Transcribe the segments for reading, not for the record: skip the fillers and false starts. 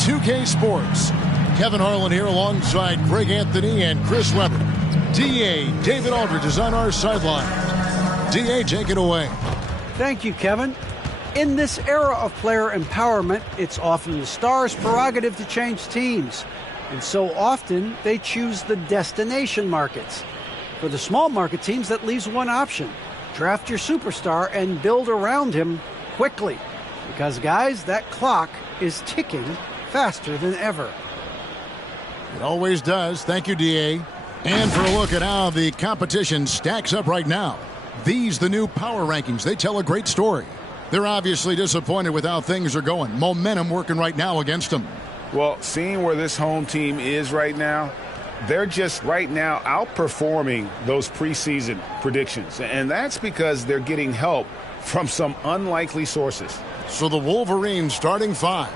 2K Sports. Kevin Harlan here alongside Greg Anthony and Chris Webber. DA David Aldridge is on our sideline. DA, take it away. Thank you, Kevin. In this era of player empowerment, it's often the star's prerogative to change teams. And so often, they choose the destination markets. For the small market teams, that leaves one option. Draft your superstar and build around him quickly. Because, guys, that clock is ticking faster than ever. It always does. Thank you, DA. And for a look at how the competition stacks up right now. These, the new power rankings, they tell a great story. They're obviously disappointed with how things are going. Momentum working right now against them. Well, seeing where this home team is right now, they're just right now outperforming those preseason predictions. And that's because they're getting help from some unlikely sources. So the Wolverines starting 5.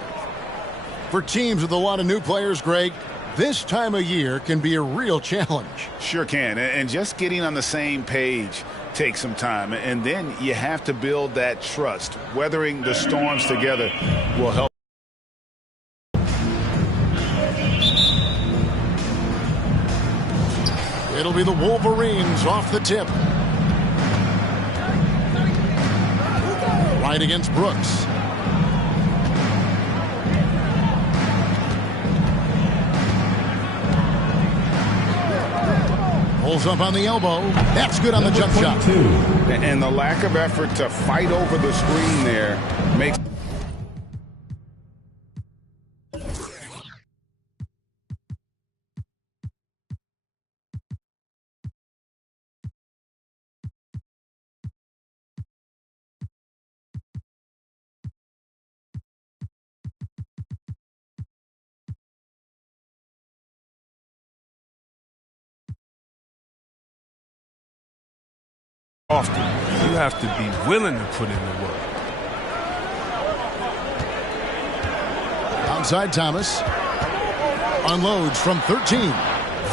For teams with a lot of new players, Greg, this time of year can be a real challenge. Sure can. And just getting on the same page takes some time. And then you have to build that trust. Weathering the storms together will help. It'll be the Wolverines off the tip. Right against Brooks. Pulls up on the elbow. That's good on the jump shot. And the lack of effort to fight over the screen there makes... Often, you have to be willing to put in the work. Outside Thomas. Unloads from 13.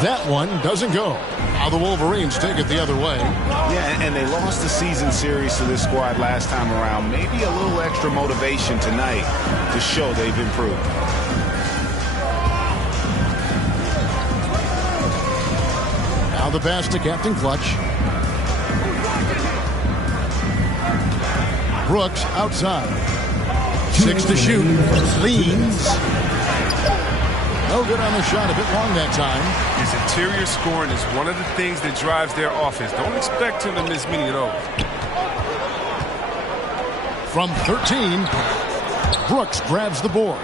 That one doesn't go. Now the Wolverines take it the other way. Yeah, and they lost the season series to this squad last time around. Maybe a little extra motivation tonight to show they've improved. Now the pass to Captain Clutch. Brooks outside. 6 to shoot. Leans. No good on the shot. A bit long that time. His interior scoring is one of the things that drives their offense. Don't expect him to miss many of those. From 13, Brooks grabs the board.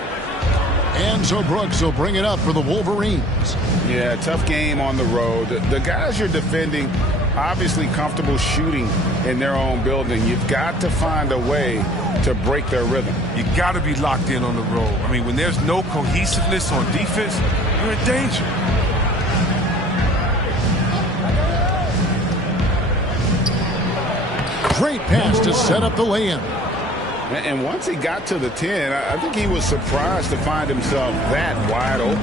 And so Brooks will bring it up for the Wolverines. Yeah, tough game on the road. The guys you're defending obviously comfortable shooting in their own building. You've got to find a way to break their rhythm. You got to be locked in on the road. I mean, when there's no cohesiveness on defense, you're in danger. Great pass to set up the lay-in. And once he got to the 10, I think he was surprised to find himself that wide open.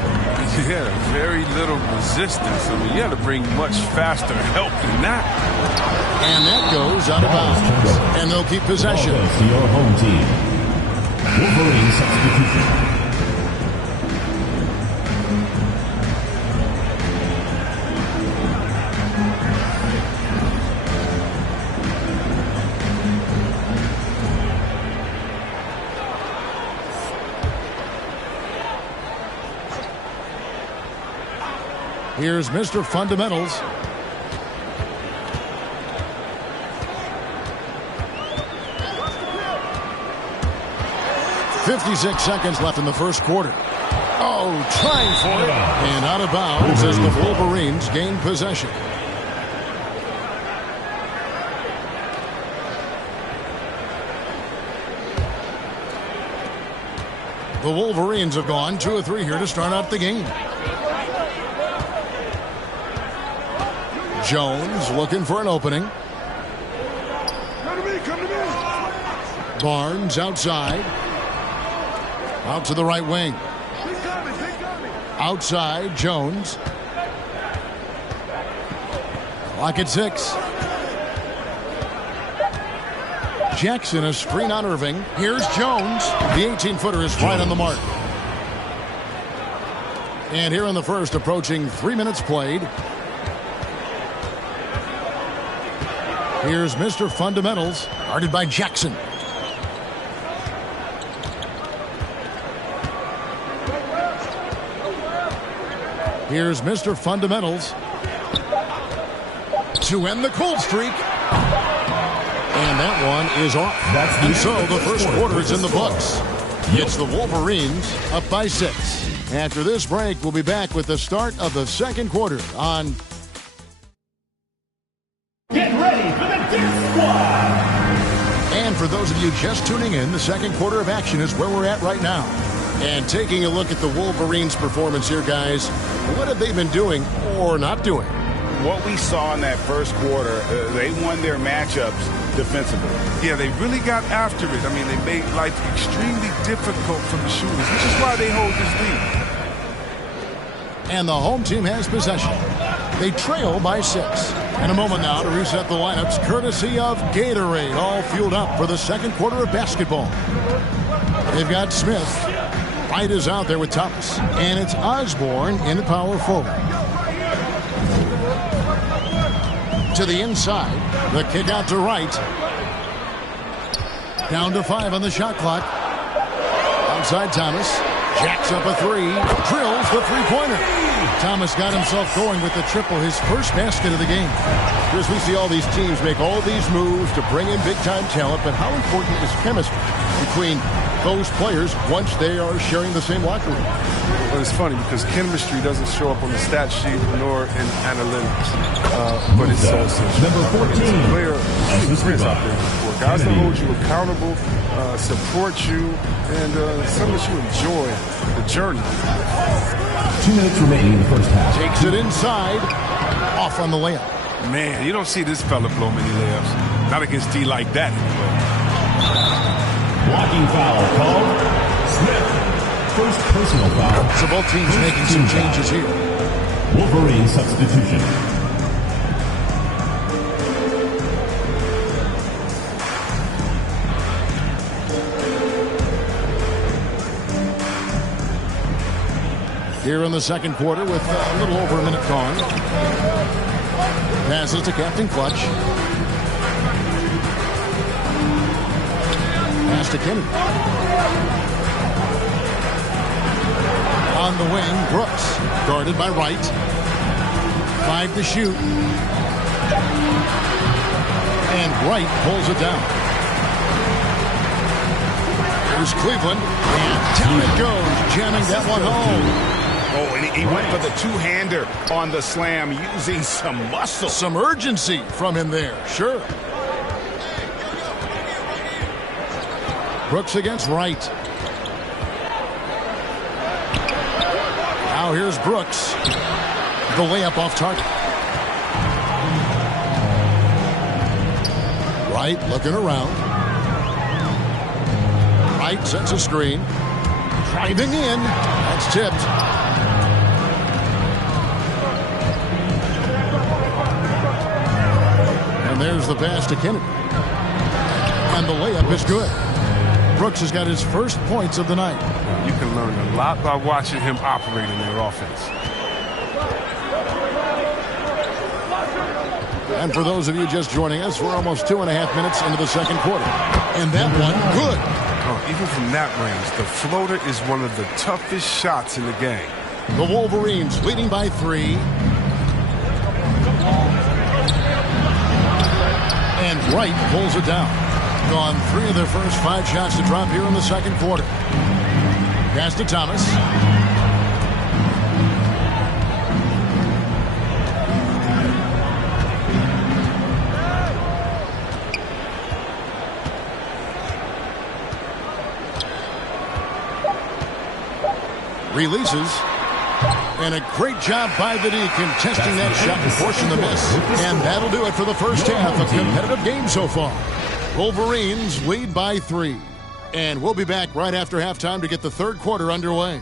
Yeah, very little resistance. I mean, you had to bring much faster help than that. And that goes out of bounds. And they'll keep possession. To your home team. Wolverine substitution. Here's Mr. Fundamentals. .56 seconds left in the first quarter. Oh, trying for it. And out of bounds as the Wolverines gain possession. The Wolverines have gone 2 of 3 here to start out the game. Jones looking for an opening. Barnes outside. Out to the right wing. Outside, Jones. Clock at 6. Jackson, a screen on Irving. Here's Jones. The 18-footer is right on the mark. And here in the first, approaching 3 minutes played. Here's Mr. Fundamentals, guarded by Jackson. Here's Mr. Fundamentals to end the cold streak. And that one is off. And so the first quarter is in the books. It's the Wolverines up by 6. After this break, we'll be back with the start of the second quarter on... Get ready for the Death Squad! And for those of you just tuning in, the second quarter of action is where we're at right now. And taking a look at the Wolverines' performance here, guys, what have they been doing or not doing? What we saw in that first quarter, they won their matchups defensively. Yeah, they really got after it. I mean, they made life extremely difficult for the shooters, which is why they hold this lead. And the home team has possession. They trail by 6. In a moment now to reset the lineups, courtesy of Gatorade, all fueled up for the second quarter of basketball. They've got Smith. Wright is out there with Thomas. And it's Osborne in the power forward. To the inside. The kick out to Wright. Down to 5 on the shot clock. Outside Thomas. Jacks up a 3. Drills the three-pointer. Thomas got himself going with the triple, his first basket of the game. Chris, we see all these teams make all these moves to bring in big-time talent, but how important is chemistry between those players once they are sharing the same locker room? Well, it's funny because chemistry doesn't show up on the stat sheet nor in analytics, but it's also number 14. It's a player experience out there for guys that hold you accountable, support you, and some that you enjoy the journey. 2 minutes remaining in the first half. Takes it inside, off on the layup. Man, you don't see this fella blow many layups. Not against D like that, anyway. Blocking foul called. Smith. First personal foul. So both teams making some changes here. Wolverine substitution. Here in the second quarter with a little over a minute gone. Passes to Captain Clutch. Pass to Kennedy. On the wing, Brooks. Guarded by Wright. 5 to shoot. And Wright pulls it down. Here's Cleveland. And down it goes, jamming that one home. Oh, and he went for the two-hander on the slam, using some muscle. Some urgency from him there, sure. Brooks against Wright. Now here's Brooks. The layup off target. Wright looking around. Wright sets a screen. Driving in. That's tipped. And there's the pass to Kennedy. And the layup is good. Brooks has got his first points of the night. You can learn a lot by watching him operate in their offense. And for those of you just joining us, we're almost 2.5 minutes into the second quarter. And that one, good. Oh, even from that range, the floater is one of the toughest shots in the game. The Wolverines leading by 3. And Wright pulls it down. Gone 3 of their first 5 shots to drop here in the second quarter. Pass to Thomas. Releases. And a great job by the D contesting that shot and forcing the miss. And that'll do it for the first half of competitive game so far. Wolverines lead by 3. And we'll be back right after halftime to get the third quarter underway.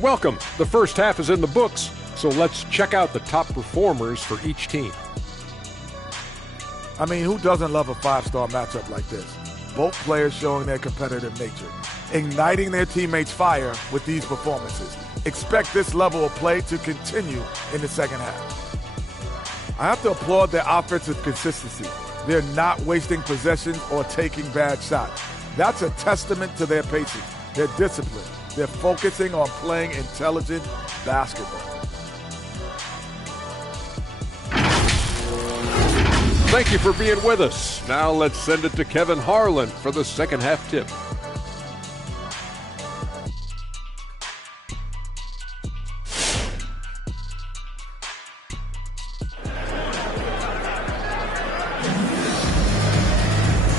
Welcome. The first half is in the books, so let's check out the top performers for each team. I mean, who doesn't love a 5-star matchup like this? both players showing their competitive nature, igniting their teammates' fire with these performances. Expect this level of play to continue in the second half. I have to applaud their offensive consistency. They're not wasting possessions or taking bad shots. That's a testament to their patience, their discipline. They're focusing on playing intelligent basketball. Thank you for being with us. Now let's send it to Kevin Harlan for the second half tip.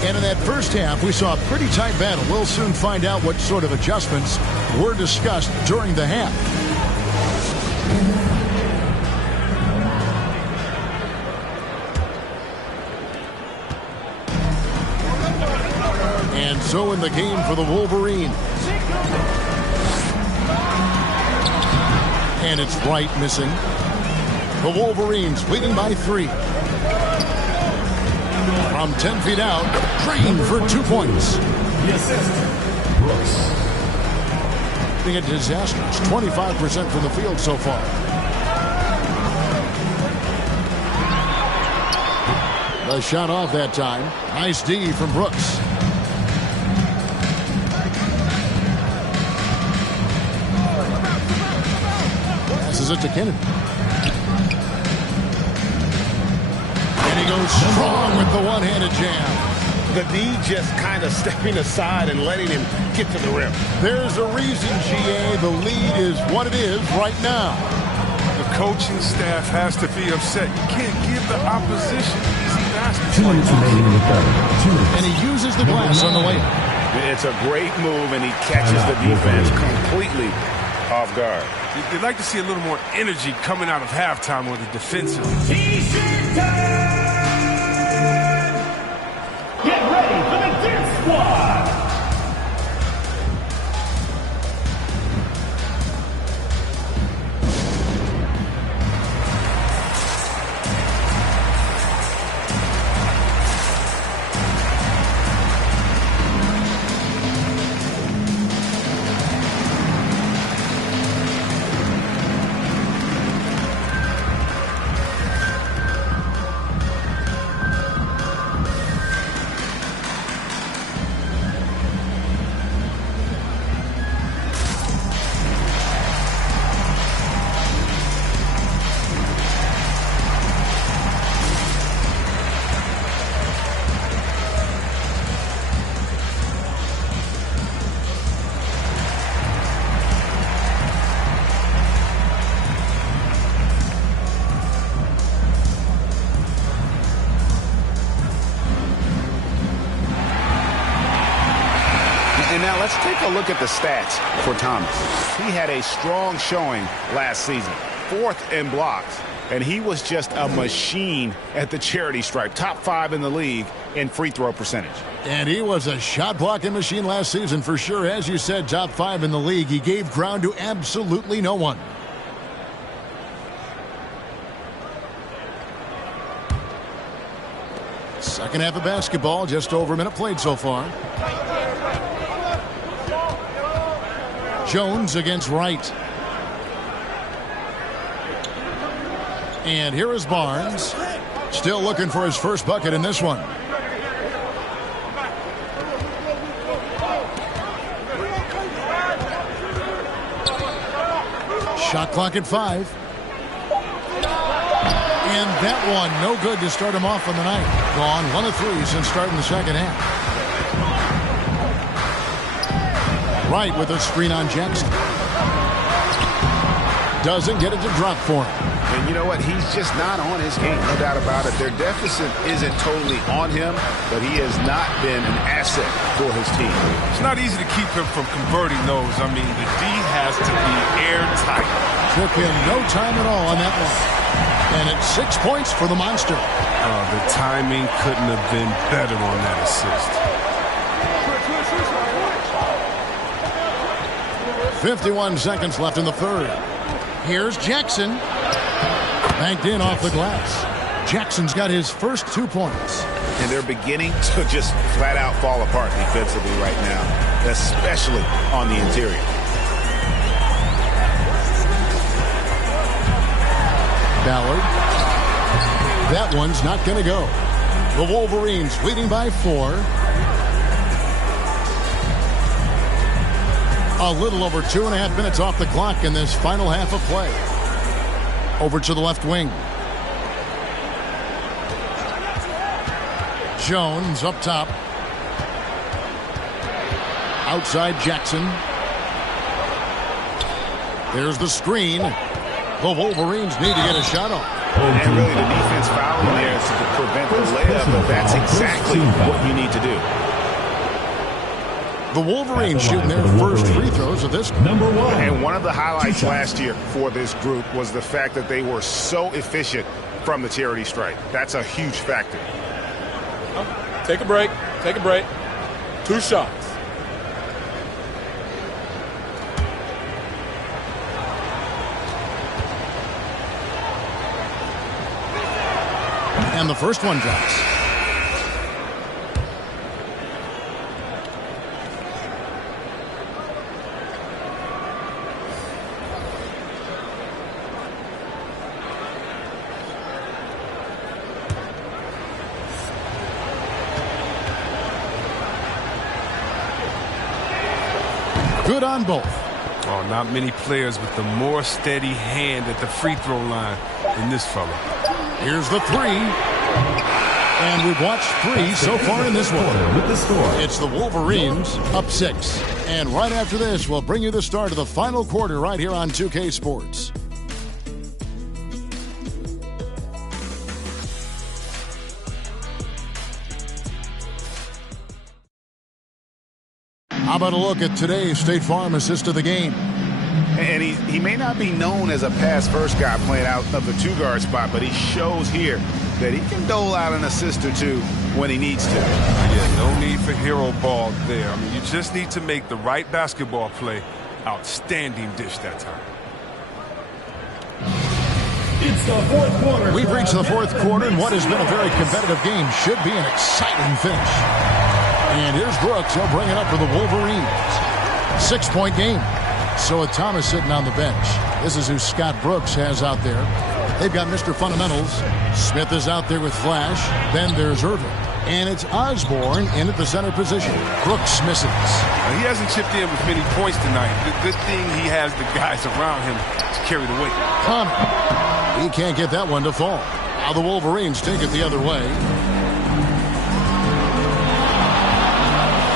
And in that first half, we saw a pretty tight battle. We'll soon find out what sort of adjustments were discussed during the half. And so in the game for the Wolverines. And it's Wright missing. The Wolverines leading by 3. From 10 feet out, Green for 2 points. The assist, Brooks. Being a disaster. It's 25% from the field so far. The shot off that time. Nice D from Brooks. Passes it to Kennedy. And he goes strong with the one-handed jam. The D just kind of stepping aside and letting him get to the rim. There's a reason, GA. The lead is what it is right now. The coaching staff has to be upset. You can't give the opposition easy baskets. 2 minutes remaining in the third. 2 minutes. And he uses the glass on the way. It's a great move, and he catches the defense completely off guard. They'd like to see a little more energy coming out of halftime with the defensive. T-shirt time! Get ready for the dance squad! And now let's take a look at the stats for Thomas. He had a strong showing last season, 4th in blocks, and he was just a machine at the charity stripe, top 5 in the league in free throw percentage. And he was a shot blocking machine last season for sure. As you said, top 5 in the league. He gave ground to absolutely no one. Second half of basketball, just over a minute played so far. Jones against Wright. And here is Barnes. Still looking for his first bucket in this one. Shot clock at 5. And that one, no good to start him off on the night. Gone 1 of 3 since starting the second half. Wright with a screen on Jackson. Doesn't get it to drop for him. And you know what? He's just not on his game, no doubt about it. Their deficit isn't totally on him, but he has not been an asset for his team. It's not easy to keep him from converting those. I mean, the D has to be airtight. Took him no time at all on that one. And it's 6 points for the Monster. The timing couldn't have been better on that assist. 51 seconds left in the third. Here's Jackson. Banked in off the glass. Jackson's got his first 2 points. and they're beginning to just flat out fall apart defensively right now, especially on the interior. Ballard. That one's not going to go. The Wolverines leading by 4. A little over 2.5 minutes off the clock in this final half of play. Over to the left wing. Jones up top. Outside Jackson. There's the screen. The Wolverines need to get a shot off. And really the defense fouling there is to prevent the layup, but that's exactly what you need to do. The Wolverines shooting their first free throws of this. Number 1. And one of the highlights last year for this group was the fact that they were so efficient from the charity stripe. That's a huge factor. Take a break. Take a break. 2 shots. And the first one drops. Good on both. Oh, not many players with the more steady hand at the free throw line than this fella. Here's the 3. And we've watched 3 so far in this one. With the score. It's the Wolverines up 6. And right after this, we'll bring you the start of the final quarter right here on 2K Sports. How about a look at today's State Farm assist of the game? And he may not be known as a pass-first guy playing out of the 2-guard spot, but he shows here that he can dole out an assist or 2 when he needs to. Yeah, no need for hero ball there. I mean, you just need to make the right basketball play. Outstanding dish that time. It's the fourth quarter. We've reached the fourth quarter, and what has been a very competitive game should be an exciting finish. And here's Brooks. He'll bring it up for the Wolverines. 6-point game. So with Thomas sitting on the bench, this is who Scott Brooks has out there. They've got Mr. Fundamentals. Smith is out there with Flash. Then there's Irvin. And it's Osborne in at the center position. Brooks misses. He hasn't chipped in with many points tonight. The good thing he has the guys around him to carry the weight. Connor. He can't get that one to fall. Now the Wolverines take it the other way.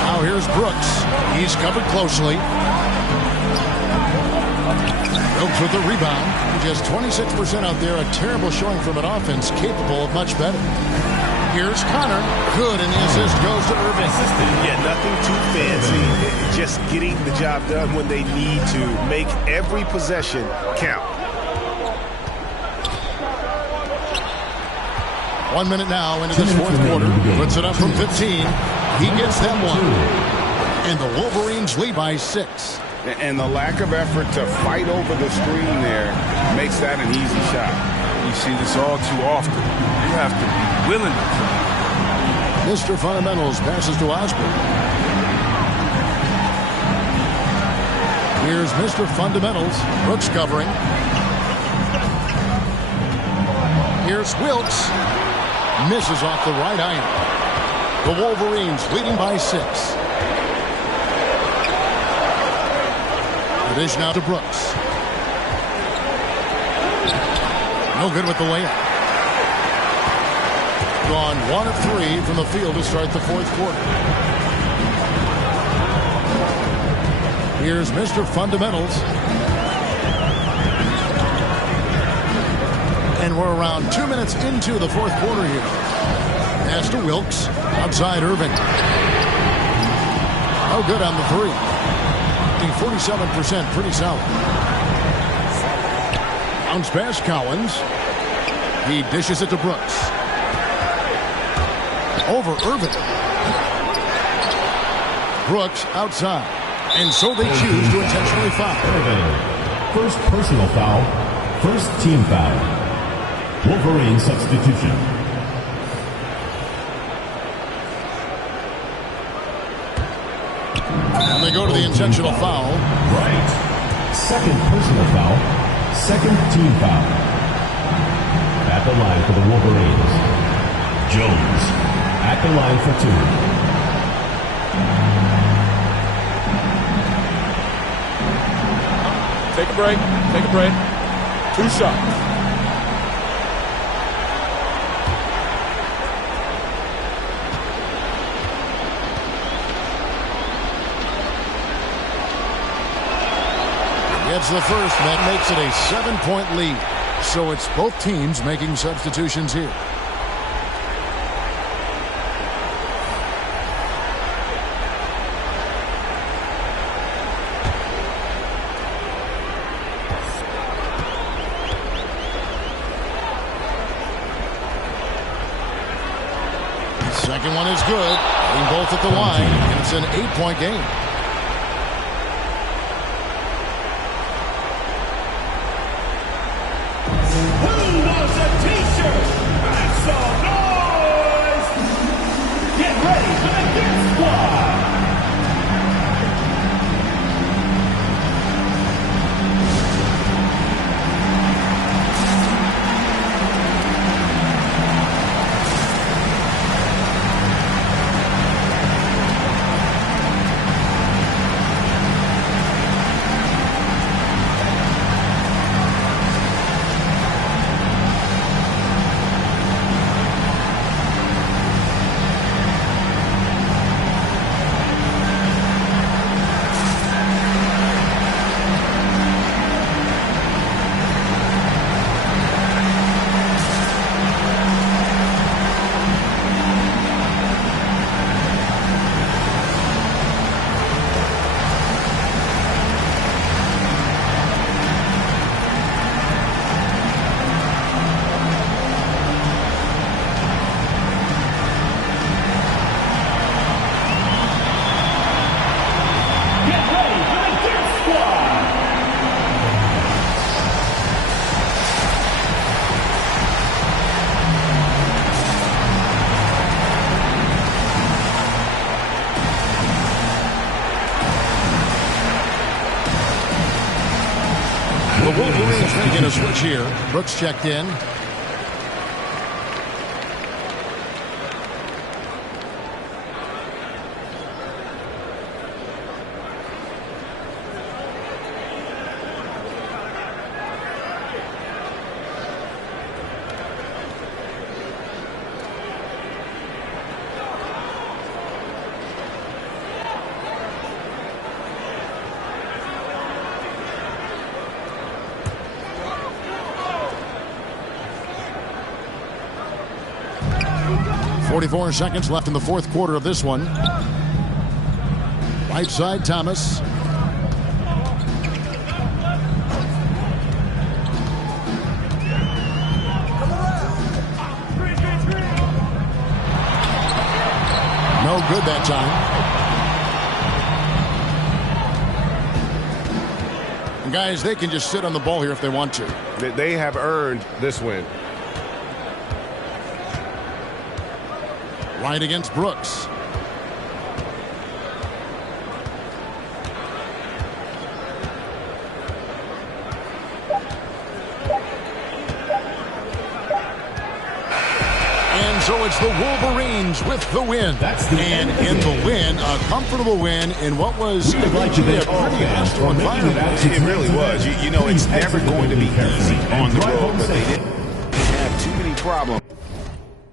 Now here's Brooks. He's covered closely. Brooks with the rebound. Just 26% out there. A terrible showing from an offense capable of much better. Here's Connor. Good, and the assist goes to Irving. Yeah, nothing too fancy. Just getting the job done when they need to. Make every possession count. 1 minute now into this fourth quarter. Puts it up from 15. He gets that one. And the Wolverines lead by 6. And the lack of effort to fight over the screen there makes that an easy shot. You see this all too often. You have to be willing to play. Mr. Fundamentals passes to Osborne. Here's Mr. Fundamentals. Brooks covering. Here's Wilkes. Misses off the right iron. The Wolverines leading by 6. The dish now to Brooks. No good with the layup. Gone 1 of 3 from the field to start the fourth quarter. Here's Mr. Fundamentals. And we're around 2 minutes into the fourth quarter here. Pass to Wilkes. Outside Irving. Oh, good on the 3. 47%, pretty solid. Bounce pass Collins. He dishes it to Brooks. Over Irvin. Brooks outside. And so they choose to intentionally foul. First personal foul. First team foul. Wolverine substitution. And they go to the intentional foul. Right. Second personal foul. Second team foul. At the line for the Wolverines. Jones at the line for 2. Take a break. Take a break. 2 shots. Gets the first. That makes it a 7-point lead. So it's both teams making substitutions here. Second one is good. Getting both at the line, and it's an 8-point game. The Wolverines making a switch here. Brooks checked in. .44 seconds left in the fourth quarter of this one. Right side, Thomas. No good that time. And guys, they can just sit on the ball here if they want to. They have earned this win. Right against Brooks. And so it's the Wolverines with the win. And in the win, a comfortable win in what was eventually a pretty hostile environment. It really was. You know, it's never going to be easy on the road, but they didn't have too many problems.